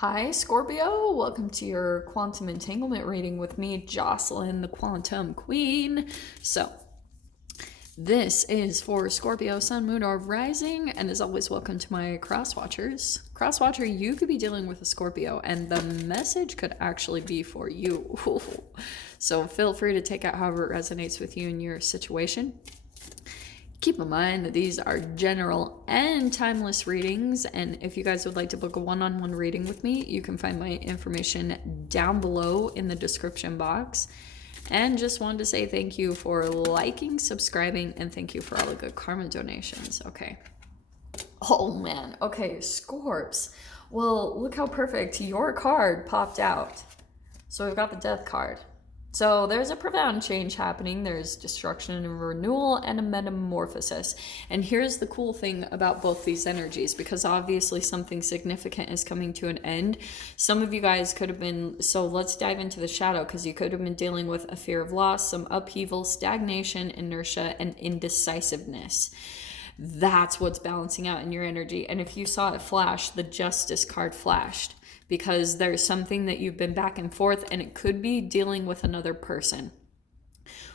Hi, Scorpio. Welcome to your quantum entanglement reading with me, Jocelyn, the quantum queen. So, this is for Scorpio, Sun, Moon, or Rising, and as always, welcome to my cross watchers. Cross watcher, you could be dealing with a Scorpio, and the message could actually be for you. So, feel free to take out however it resonates with you in your situation. Keep in mind that these are general and timeless readings, and if you guys would like to book a one-on-one reading with me, you can find my information down below in the description box. And just wanted to say thank you for liking, subscribing, and thank you for all the good karma donations. Okay. Oh man. Okay, Scorps. Well, look how perfect your card popped out. So we've got the Death card. So there's a profound change happening. There's destruction and renewal and a metamorphosis. And here's the cool thing about both these energies, because obviously something significant is coming to an end. Some of you guys could have been, so let's dive into the shadow, because you could have been dealing with a fear of loss, some upheaval, stagnation, inertia, and indecisiveness. That's what's balancing out in your energy. And if you saw it flash, the Justice card flashed, because there's something that you've been back and forth, and it could be dealing with another person.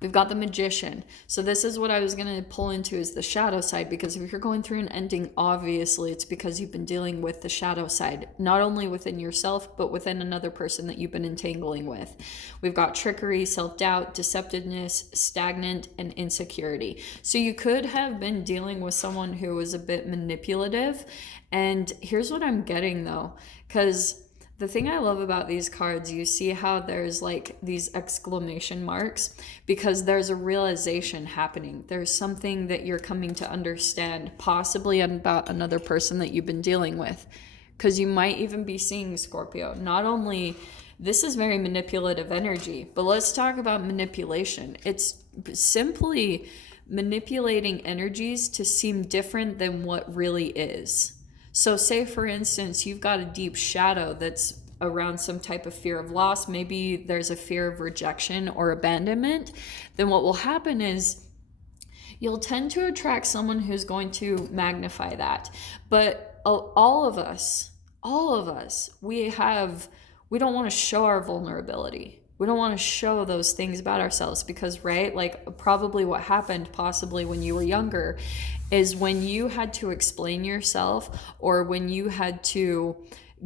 We've got the Magician. So this is what I was going to pull into, is the shadow side, because if you're going through an ending, obviously it's because you've been dealing with the shadow side, not only within yourself, but within another person that you've been entangling with. We've got trickery, self-doubt, deceptiveness, stagnant, and insecurity. So you could have been dealing with someone who was a bit manipulative. And here's what I'm getting though, because the thing I love about these cards, you see how there's like these exclamation marks, because there's a realization happening. There's something that you're coming to understand, possibly about another person that you've been dealing with. Because you might even be seeing, Scorpio, not only, this is very manipulative energy, but let's talk about manipulation. It's simply manipulating energies to seem different than what really is. So say, for instance, you've got a deep shadow that's around some type of fear of loss. Maybe there's a fear of rejection or abandonment. Then what will happen is you'll tend to attract someone who's going to magnify that. But all of us, we don't want to show our vulnerability. We don't want to show those things about ourselves, because, right, like probably what happened possibly when you were younger is when you had to explain yourself, or when you had to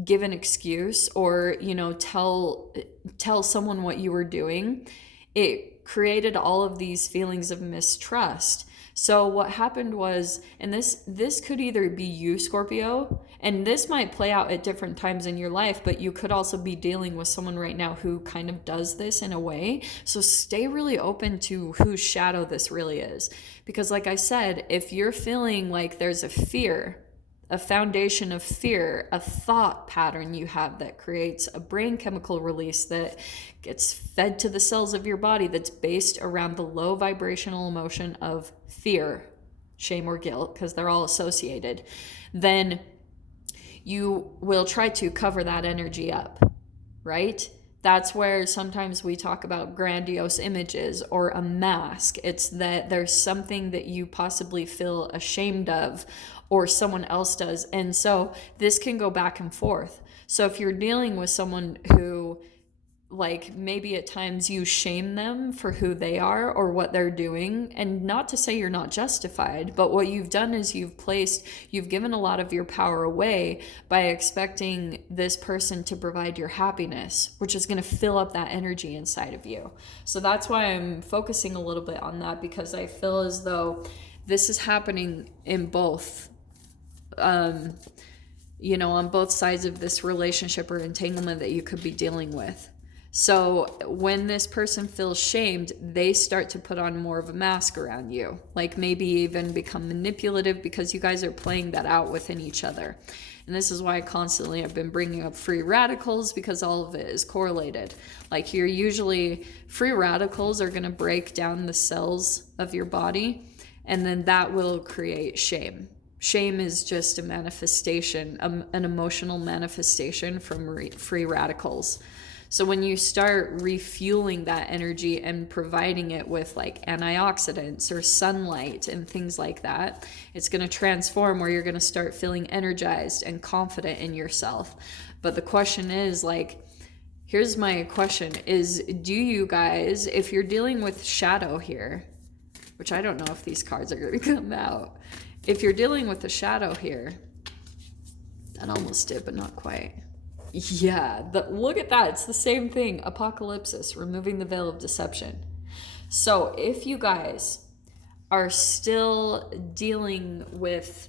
give an excuse, or, you know, tell someone what you were doing, it created all of these feelings of mistrust. So what happened was, and this could either be you, Scorpio, and this might play out at different times in your life, but you could also be dealing with someone right now who kind of does this in a way. So stay really open to whose shadow this really is. Because like I said, if you're feeling like there's a fear, a foundation of fear, a thought pattern you have that creates a brain chemical release that gets fed to the cells of your body that's based around the low vibrational emotion of fear, shame, or guilt, because they're all associated, then you will try to cover that energy up, right? That's where sometimes we talk about grandiose images or a mask. It's that there's something that you possibly feel ashamed of, or someone else does. And so this can go back and forth. So if you're dealing with someone who, like, maybe at times you shame them for who they are or what they're doing, and not to say you're not justified, but what you've done is you've given a lot of your power away by expecting this person to provide your happiness, which is going to fill up that energy inside of you. So that's why I'm focusing a little bit on that, because I feel as though this is happening in both, you know, on both sides of this relationship or entanglement that you could be dealing with. So when this person feels shamed, they start to put on more of a mask around you, like maybe even become manipulative, because you guys are playing that out within each other. And this is why I constantly have been bringing up free radicals, because all of it is correlated. Like, free radicals are going to break down the cells of your body, and then that will create shame. Shame is just a manifestation, an emotional manifestation from free radicals. So when you start refueling that energy and providing it with like antioxidants or sunlight and things like that, it's going to transform where you're going to start feeling energized and confident in yourself. But the question is like, here's my question is, do you guys, if you're dealing with shadow here, which I don't know if these cards are going to come out, if you're dealing with the shadow here, that almost did, but not quite. Yeah, look at that. It's the same thing. Apocalypsis, removing the veil of deception. So if you guys are still dealing with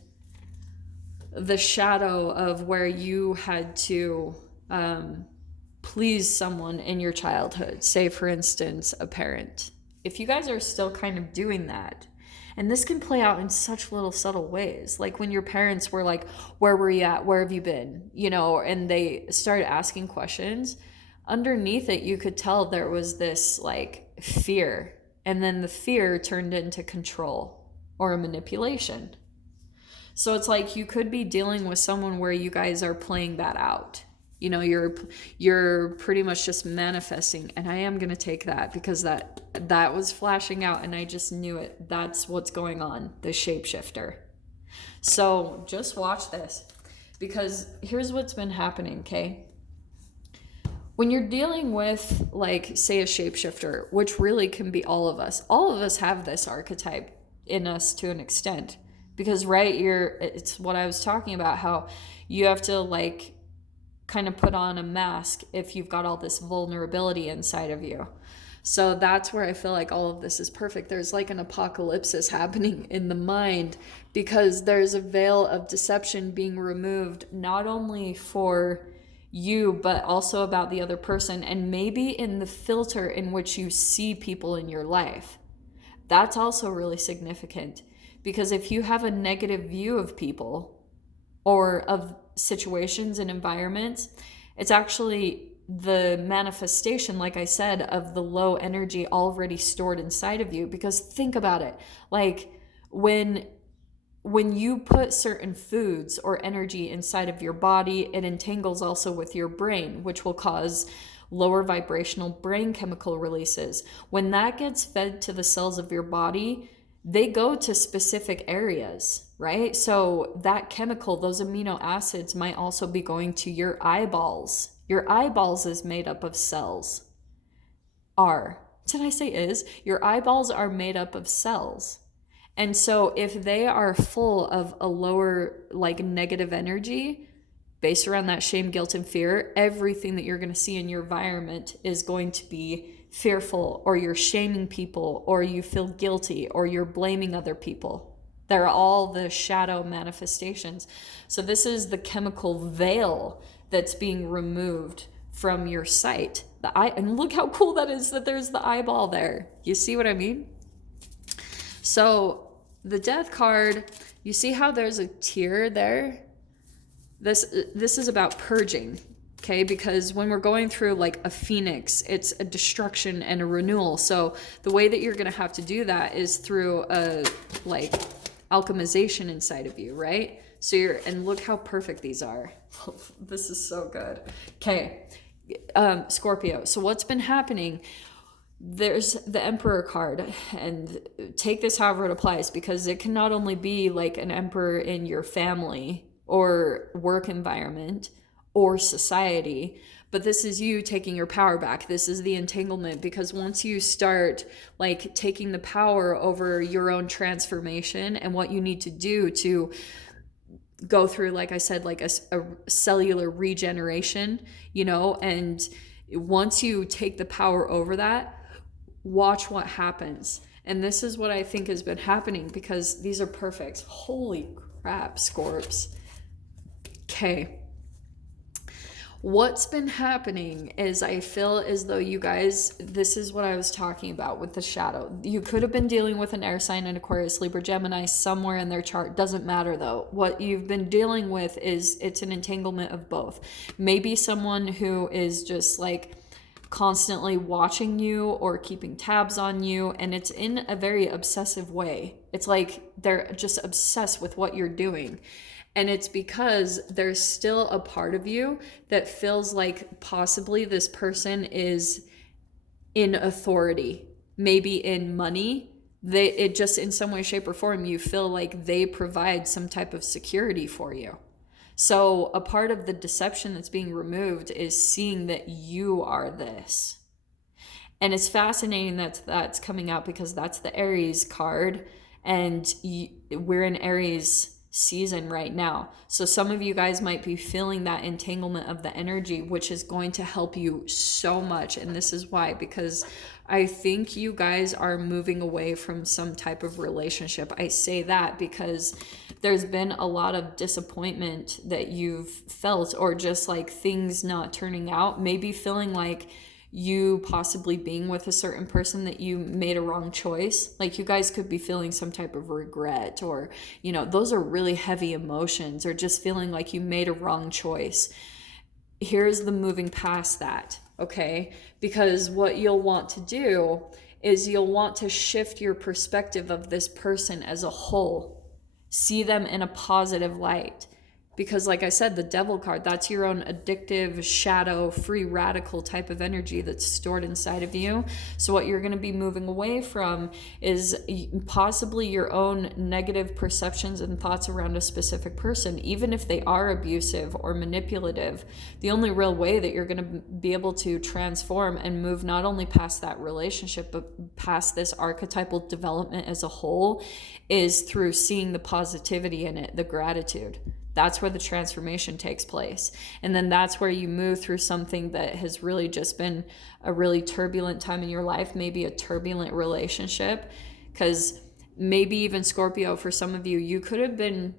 the shadow of where you had to please someone in your childhood, say for instance, a parent, if you guys are still kind of doing that, and this can play out in such little subtle ways. Like when your parents were like, where were you at? Where have you been? You know, and they started asking questions. Underneath it, you could tell there was this like fear. And then the fear turned into control or manipulation. So it's like you could be dealing with someone where you guys are playing that out. You know, you're pretty much just manifesting, and I am going to take that because that was flashing out and I just knew it. That's what's going on, the shapeshifter. So just watch this, because here's what's been happening, okay? When you're dealing with, like, say a shapeshifter, which really can be all of us have this archetype in us to an extent, because right, it's what I was talking about, how you have to like kind of put on a mask if you've got all this vulnerability inside of you. So that's where I feel like all of this is perfect. There's like an apocalypse happening in the mind, because there's a veil of deception being removed, not only for you, but also about the other person, and maybe in the filter in which you see people in your life. That's also really significant, because if you have a negative view of people or of situations and environments, it's actually the manifestation, like I said, of the low energy already stored inside of you. Because think about it, like when you put certain foods or energy inside of your body, it entangles also with your brain, which will cause lower vibrational brain chemical releases. When that gets fed to the cells of your body, they go to specific areas, right? So that chemical, those amino acids, might also be going to your eyeballs. Your eyeballs is made up of cells. Did I say is? Your eyeballs are made up of cells. And so if they are full of a lower, like, negative energy based around that shame, guilt, and fear, everything that you're going to see in your environment is going to be fearful, or you're shaming people, or you feel guilty, or you're blaming other people. They're all the shadow manifestations. So this is the chemical veil that's being removed from your sight. And look how cool that is that there's the eyeball there. You see what I mean? So the death card, you see how there's a tear there? This is about purging. Okay, because when we're going through like a phoenix, it's a destruction and a renewal. So the way that you're going to have to do that is through a like alchemization inside of you, right? So and look how perfect these are. This is so good. Okay, Scorpio. So what's been happening? There's the Emperor card, and take this however it applies, because it can not only be like an emperor in your family or work environment or society, but this is you taking your power back. This is the entanglement, because once you start like taking the power over your own transformation and what you need to do to go through, like I said, like a cellular regeneration, you know, and once you take the power over that, watch what happens. And this is what I think has been happening, because these are perfect. Holy crap, Scorps. Okay. What's been happening is I feel as though you guys, this is what I was talking about with the shadow. You could have been dealing with an air sign, an Aquarius, Libra, Gemini, somewhere in their chart. Doesn't matter though. What you've been dealing with is it's an entanglement of both. Maybe someone who is just like constantly watching you or keeping tabs on you, and it's in a very obsessive way. It's like they're just obsessed with what you're doing. And it's because there's still a part of you that feels like possibly this person is in authority, maybe in money. It just in some way, shape, or form, you feel like they provide some type of security for you. So a part of the deception that's being removed is seeing that you are this. And it's fascinating that that's coming out, because that's the Aries card, and we're in Aries season right now. So some of you guys might be feeling that entanglement of the energy, which is going to help you so much. And this is why, because I think you guys are moving away from some type of relationship. I say that because there's been a lot of disappointment that you've felt, or just like things not turning out, maybe feeling like you possibly being with a certain person that you made a wrong choice. Like you guys could be feeling some type of regret, or, you know, those are really heavy emotions, or just feeling like you made a wrong choice. Here's the moving past that, okay? Because what you'll want to do is you'll want to shift your perspective of this person as a whole. See them in a positive light. Because like I said, the devil card, that's your own addictive, shadow, free radical type of energy that's stored inside of you. So what you're going to be moving away from is possibly your own negative perceptions and thoughts around a specific person. Even if they are abusive or manipulative, the only real way that you're going to be able to transform and move not only past that relationship, but past this archetypal development as a whole, is through seeing the positivity in it, the gratitude. That's where the transformation takes place. And then that's where you move through something that has really just been a really turbulent time in your life, maybe a turbulent relationship. Because maybe even Scorpio, for some of you, you could have been,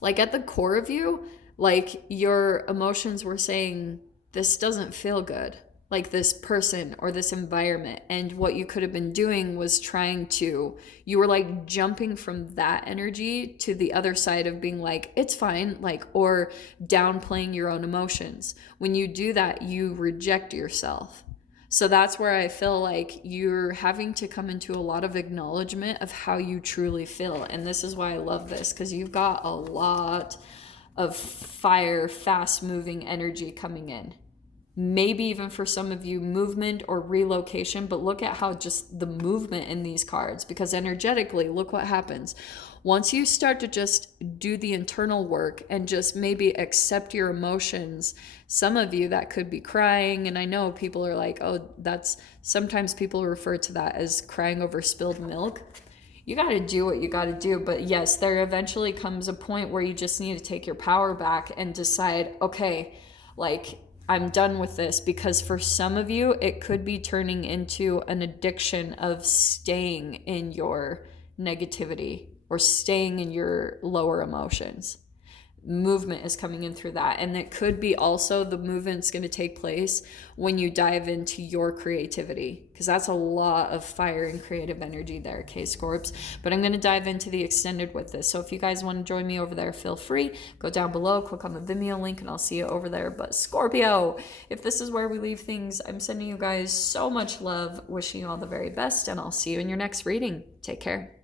like at the core of you, like your emotions were saying, this doesn't feel good. Like this person or this environment. And what you could have been doing was you were like jumping from that energy to the other side of being like, it's fine, like, or downplaying your own emotions. When you do that, you reject yourself. So that's where I feel like you're having to come into a lot of acknowledgement of how you truly feel. And this is why I love this, because you've got a lot of fire, fast moving energy coming in. Maybe even for some of you, movement or relocation, but look at how just the movement in these cards, because energetically, look what happens. Once you start to just do the internal work and just maybe accept your emotions, some of you that could be crying, and I know people are like, oh, sometimes people refer to that as crying over spilled milk. You got to do what you got to do. But yes, there eventually comes a point where you just need to take your power back and decide, okay, like, I'm done with this. Because for some of you, it could be turning into an addiction of staying in your negativity or staying in your lower emotions. Movement is coming in through that. And it could be also the movement's going to take place when you dive into your creativity, because that's a lot of fire and creative energy there, Scorps. But I'm going to dive into the extended with this. So if you guys want to join me over there, feel free. Go down below, click on the Vimeo link, and I'll see you over there. But Scorpio, if this is where we leave things, I'm sending you guys so much love, wishing you all the very best, and I'll see you in your next reading. Take care.